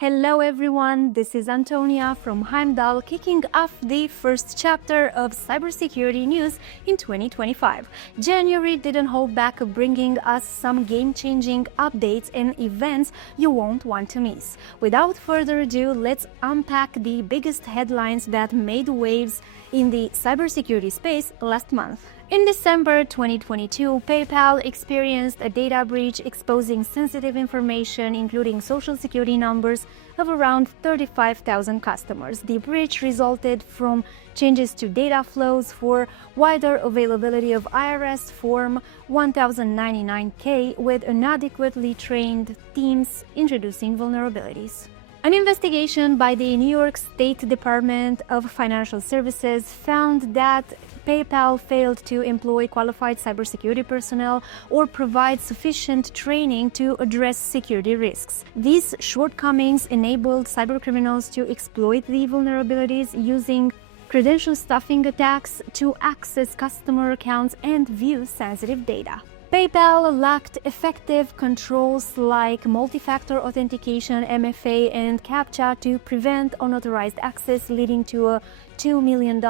Hello everyone, this is Antonia from Heimdal kicking off the first chapter of cybersecurity news in 2025. January didn't hold back bringing us some game-changing updates and events you won't want to miss. Without further ado, let's unpack the biggest headlines that made waves in the cybersecurity space last month. In December 2022, PayPal experienced a data breach exposing sensitive information, including social security numbers, of around 35,000 customers. The breach resulted from changes to data flows for wider availability of IRS Form 1099-K with inadequately trained teams introducing vulnerabilities. An investigation by the New York State Department of Financial Services found that PayPal failed to employ qualified cybersecurity personnel or provide sufficient training to address security risks. These shortcomings enabled cybercriminals to exploit the vulnerabilities using credential stuffing attacks to access customer accounts and view sensitive data. PayPal lacked effective controls like multi-factor authentication, MFA, and CAPTCHA to prevent unauthorized access, leading to a $2 million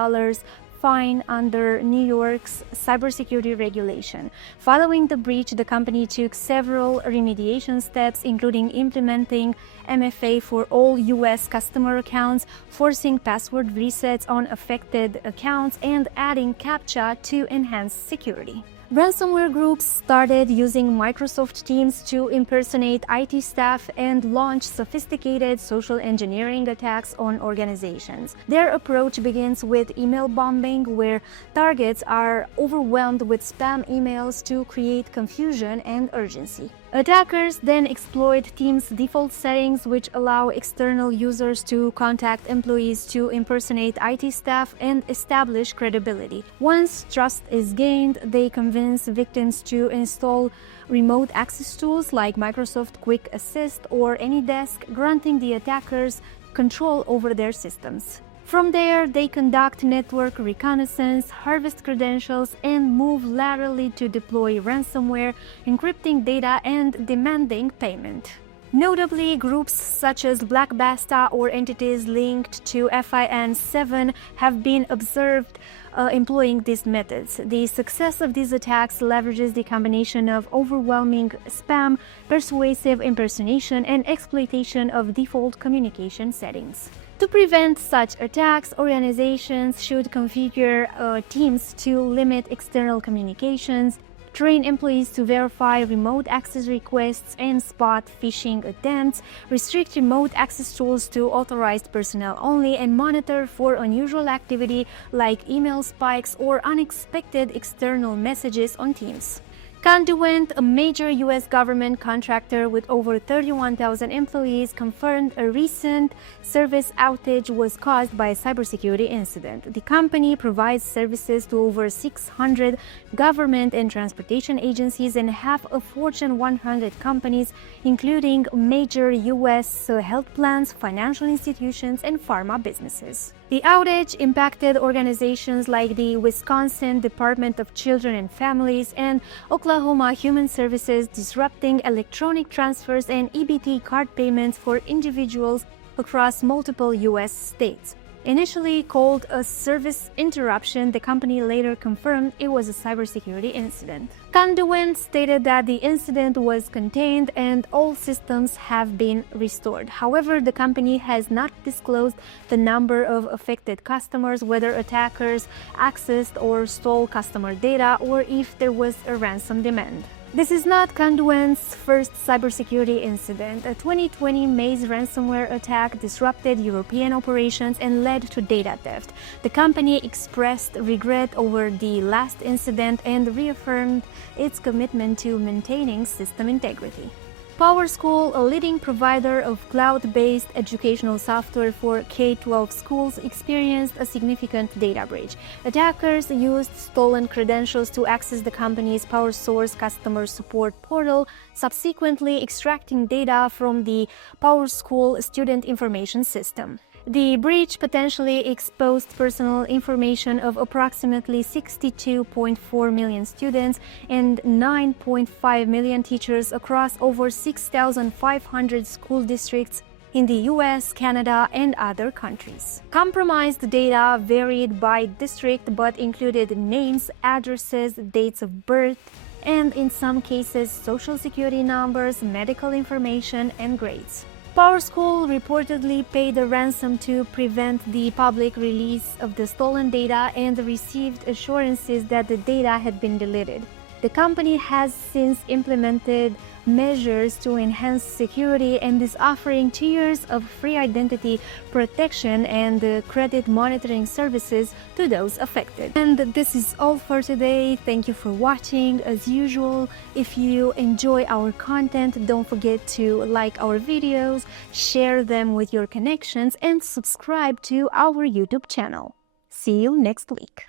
fine under New York's cybersecurity regulation. Following the breach, the company took several remediation steps, including implementing MFA for all U.S. customer accounts, forcing password resets on affected accounts, and adding CAPTCHA to enhance security. Ransomware groups started using Microsoft Teams to impersonate IT staff and launch sophisticated social engineering attacks on organizations. Their approach begins with email bombing, where targets are overwhelmed with spam emails to create confusion and urgency. Attackers then exploit Teams' default settings, which allow external users to contact employees to impersonate IT staff and establish credibility. Once trust is gained, they convince victims to install remote access tools like Microsoft Quick Assist or AnyDesk, granting the attackers control over their systems. From there, they conduct network reconnaissance, harvest credentials, and move laterally to deploy ransomware, encrypting data and demanding payment. Notably, groups such as Black Basta or entities linked to FIN7 have been observed employing these methods. The success of these attacks leverages the combination of overwhelming spam, persuasive impersonation, and exploitation of default communication settings. To prevent such attacks, organizations should configure teams to limit external communications, train employees to verify remote access requests and spot phishing attempts, restrict remote access tools to authorized personnel only, and monitor for unusual activity like email spikes or unexpected external messages on Teams. Conduent, a major U.S. government contractor with over 31,000 employees, confirmed a recent service outage was caused by a cybersecurity incident. The company provides services to over 600 government and transportation agencies and half of Fortune 100 companies, including major U.S. health plans, financial institutions, and pharma businesses. The outage impacted organizations like the Wisconsin Department of Children and Families and Oklahoma Human Services, disrupting electronic transfers and EBT card payments for individuals across multiple U.S. states. Initially called a service interruption, the company later confirmed it was a cybersecurity incident. Conduent stated that the incident was contained and all systems have been restored. However, the company has not disclosed the number of affected customers, whether attackers accessed or stole customer data, or if there was a ransom demand. This is not Conduent's first cybersecurity incident. A 2020 Maze ransomware attack disrupted European operations and led to data theft. The company expressed regret over the last incident and reaffirmed its commitment to maintaining system integrity. PowerSchool, a leading provider of cloud-based educational software for K-12 schools, experienced a significant data breach. Attackers used stolen credentials to access the company's PowerSource customer support portal, subsequently extracting data from the PowerSchool student information system. The breach potentially exposed personal information of approximately 62.4 million students and 9.5 million teachers across over 6,500 school districts in the US, Canada, and other countries. Compromised data varied by district but included names, addresses, dates of birth, and in some cases, social security numbers, medical information, and grades. PowerSchool reportedly paid a ransom to prevent the public release of the stolen data and received assurances that the data had been deleted. The company has since implemented measures to enhance security and is offering 2 years of free identity protection and credit monitoring services to those affected. And this is all for today. Thank you for watching. As usual, if you enjoy our content, don't forget to like our videos, share them with your connections, and subscribe to our YouTube channel. See you next week.